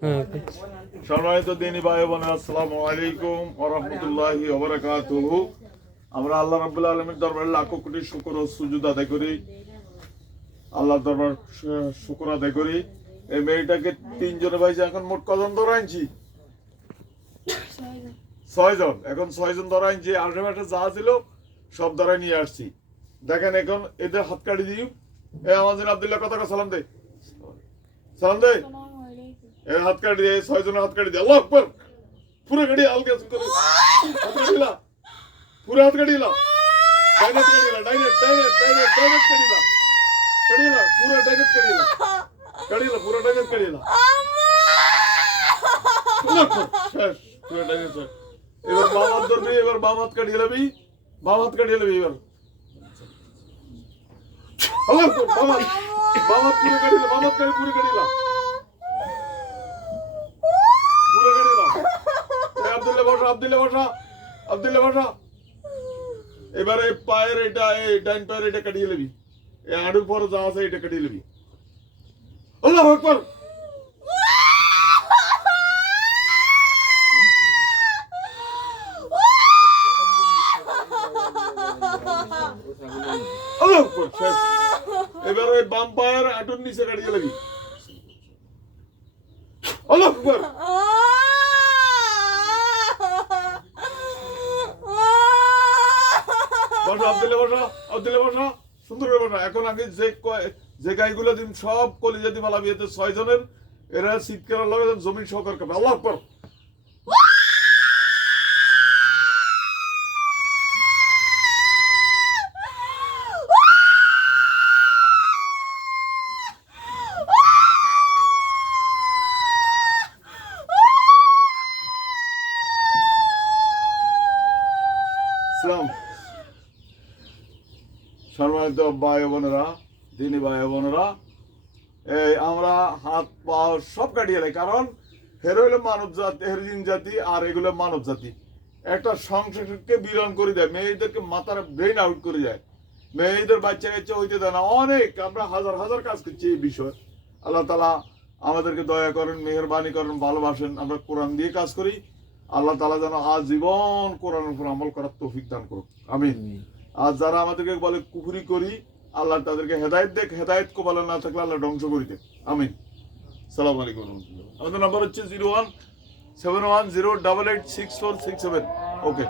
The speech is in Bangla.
সম্মানিত দিনী ভাই বোনেরা, আসসালামু আলাইকুম ওয়া রাহমাতুল্লাহি ওয়া বারাকাতুহু। আমরা আল্লাহ রাব্বুল আলামিনের দরবারে লাখো কোটি শুকর ও সুজুদ আদায় করি। আল্লাহর দরবার শুকর আদায় করি। এই মেয়েটাকে তিনজনে ভাই এখন মোট কজন ধরে আনছি? 6 জন। এখন 6 জন ধরে আনছি। আলটিমেটে যা ছিল সব ধরে নিয়ে আসছি। দেখেন এখন এদের হাত কাটি দিই। আমাদের আব্দুল্লাহ কথা সালাম দে, সালাম দে। হাত কাটি দিয়ে 6 জনের হাত কাটি দিয়ে আল্লাহু আকবার। পুরো গাড়ি আলগে করে হাত কাটিলা, পুরো হাত কাটিলা, ডাইরেক্ট কাটিলা, ডাইরেক্ট কাটিলা, কাটিলা পুরো ডাইরেক্ট কাটিলা, কাটিলা পুরো ডাইরেক্ট কাটিলা। শেষ, পুরো ডাইরেক্ট। এবার বাম হাত ধরবি, এবার বাম হাত কাটিয়ে নেবি, বাম হাত কাটিয়ে নেবি এবার। আল্লাহু আকবার। বাম হাত পুরো কাটিলা, বাম হাত কাটি পুরো কাটিলা, পুরো কাটিলা। আব্দুল্লাহ বসা। এবারে পায়ের এটা, এই ডাইন পায়ের এটা কাটিয়ে নেবি, এই আড়ুর পরে যা আছে এটা কাটিয়ে নেবি। আল্লাহু আকবার। আল্লাহু আকবার। শেষ। এবার ওই বাম পায়ের আঁটুর নিচে কাটিয়ে নেবি। আল্লাহু আকবার। আব্দুল্লাহ বসা, সুন্দর করে বসা। এখন আগে যে গাইগুলো দিন সব কলিজা দিয়ে পালাবি, এতে 6 জনের এরা শীতকাল লাগে জমিন সহকার করবে। আল্লাহু আকবার। সম্মানিত ভাই বোনেরা, দিনী ভাই বোনেরা, এই আমরা হাত পা সব কাটিয়ে দেয়, কারণ হের হইলো মানব জাতি, হেরিন জাতি, আর এগুলো মানব জাতি। একটা সংসারকে বিলন করে দেয়, মেয়েদেরকে মাথার ব্রেন আউট করে যায়, মেয়েদের বাচ্চা কাচ্চা হইতে দেয় না। অনেক আমরা হাজার কাজ করছি এই বিষয়ে। আল্লাহ তাআলা আমাদেরকে দয়া করেন, মেহেরবানি করেন, ভালোবাসেন। আমরা কোরআন দিয়ে কাজ করি। আল্লাহ তাআলা যেন আজীবন কোরআনের উপর আমল করার তৌফিক দান করুক, আমিন। আর যারা আমাদেরকে বলে কুফরি করি, আল্লাহ তাদেরকে হেদায়েত দেখ, হেদায়েত কপালে না থাকলে আল্লাহ ধ্বংস করে দেখ, আমিন। আসসালামু আলাইকুম। আমাদের নাম্বার হচ্ছে 017108864667। ওকে।